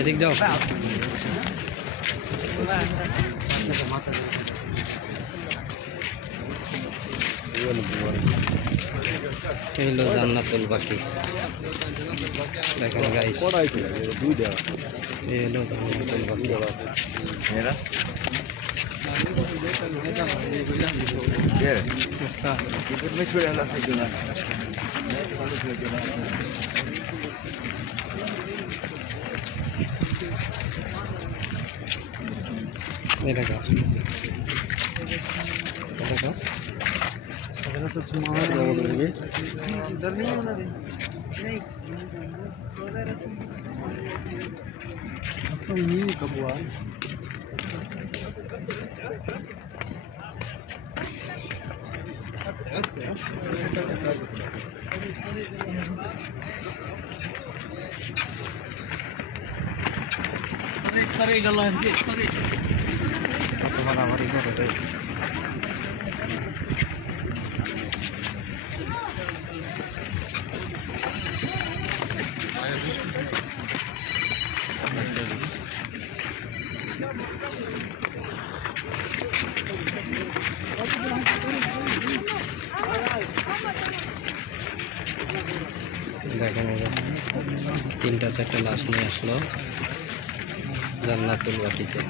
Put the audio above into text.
এদিক দাও এই হলো জান্নাতুল বাকি দেখেন গাইস এই হলো জান্নাতুল বাকি এটা দেখো तो सामान इधर नहीं होना नहीं तो नहीं कब हुआ करेगा तुम्हारा हमारी দেখেন তিনটা চারটা লাশ নিয়ে আসলো জান্নাতুল বাকিতে।